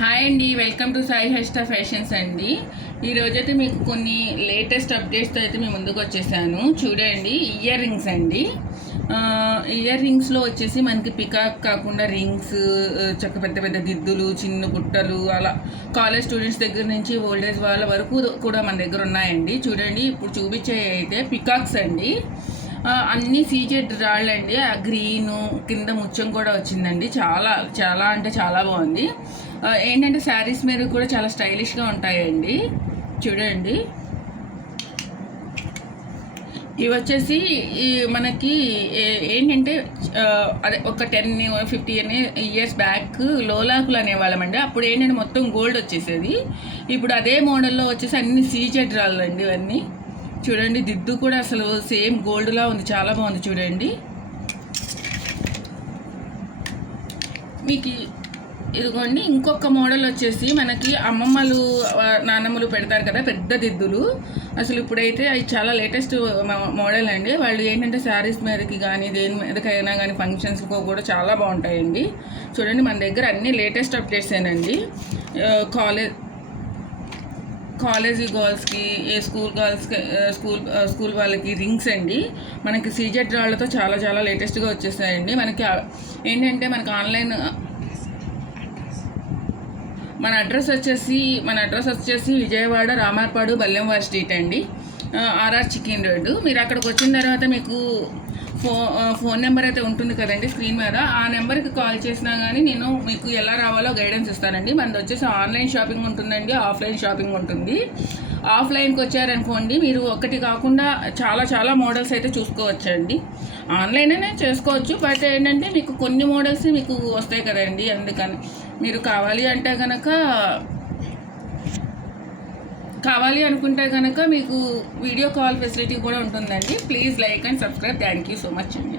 Hi అండి, welcome to Sai హెస్టా fashions అండి. ఈరోజైతే మీకు కొన్ని లేటెస్ట్ అప్డేట్స్తో అయితే మేము ముందుకు వచ్చేసాను. చూడండి, ఇయర్ రింగ్స్ అండి. ఇయర్ రింగ్స్లో వచ్చేసి మనకి పికాక్ కాకుండా రింగ్స్, చక్క పెద్ద పెద్ద దిద్దులు, చిన్న బుట్టలు, అలా కాలేజ్ స్టూడెంట్స్ దగ్గర నుంచి ఓల్డేజ్ వాళ్ళ వరకు కూడా మన దగ్గర ఉన్నాయండి. చూడండి, ఇప్పుడు చూపించే అయితే పికాక్స్ అండి. అన్నీ సీజెడ్ రాళ్ళండి. ఆ గ్రీను కింద ముత్యం కూడా వచ్చిందండి. చాలా చాలా అంటే చాలా బాగుంది. ఏంటంటే శారీస్ మీద కూడా చాలా స్టైలిష్గా ఉంటాయండి. చూడండి, ఇవి వచ్చేసి మనకి ఏంటంటే అదే ఒక 10-15 ఇయర్స్ బ్యాక్ లోలాకులు అనేవాళ్ళమండి. అప్పుడు ఏంటంటే మొత్తం గోల్డ్ వచ్చేసేది. ఇప్పుడు అదే మోడల్లో వచ్చేసి అన్ని సీజెడ్ రాళ్ళండి ఇవన్నీ. చూడండి, దిద్దు కూడా అసలు సేమ్ గోల్డ్లా ఉంది, చాలా బాగుంది. చూడండి, మీకు ఇదిగోండి ఇంకొక మోడల్ వచ్చేసి మనకి అమ్మమ్మలు నాన్నమ్మలు పెడతారు కదా పెద్ద దిద్దులు. అసలు ఇప్పుడైతే అవి చాలా లేటెస్ట్ మోడల్ అండి. వాళ్ళు ఏంటంటే శారీస్ మీదకి కానీ దేని మీదకైనా కానీ ఫంక్షన్స్కో కూడా చాలా బాగుంటాయండి. చూడండి, మన దగ్గర అన్ని లేటెస్ట్ అప్డేట్సేనండి. కాలేజీ గర్ల్స్కి, స్కూల్ గర్ల్స్కి, స్కూల్ వాళ్ళకి రింగ్స్ అండి. మనకి సీజెడ్ రాళ్ళతో చాలా చాలా లేటెస్ట్గా వచ్చేసాయండి. మనకి ఏంటంటే మనకి ఆన్లైన్ మన అడ్రస్ వచ్చేసి విజయవాడ రామార్పాడు బల్లెంవారి స్ట్రీట్ అండి, ఆర్ఆర్ చికెన్ రోడ్డు. మీరు అక్కడికి వచ్చిన తర్వాత మీకు ఫోన్ నెంబర్ అయితే ఉంటుంది కదండి స్క్రీన్ మీద. ఆ నెంబర్కి కాల్ చేసినా కానీ నేను మీకు ఎలా రావాలో గైడెన్స్ ఇస్తానండి. మనది వచ్చేసి ఆన్లైన్ షాపింగ్ ఉంటుందండి, ఆఫ్లైన్ షాపింగ్ ఉంటుంది. ఆఫ్లైన్కి వచ్చారనుకోండి, మీరు ఒకటి కాకుండా చాలా చాలా మోడల్స్ అయితే చూసుకోవచ్చండి. ఆన్లైన్ అయినా చేసుకోవచ్చు, బట్ ఏంటంటే మీకు కొన్ని మోడల్స్ మీకు వస్తాయి కదండి. అందుకని మీరు కావాలి అనుకుంటే కనుక మీకు వీడియో కాల్ ఫెసిలిటీ కూడా ఉంటుందండి. Please like and subscribe. Thank you so much అండి.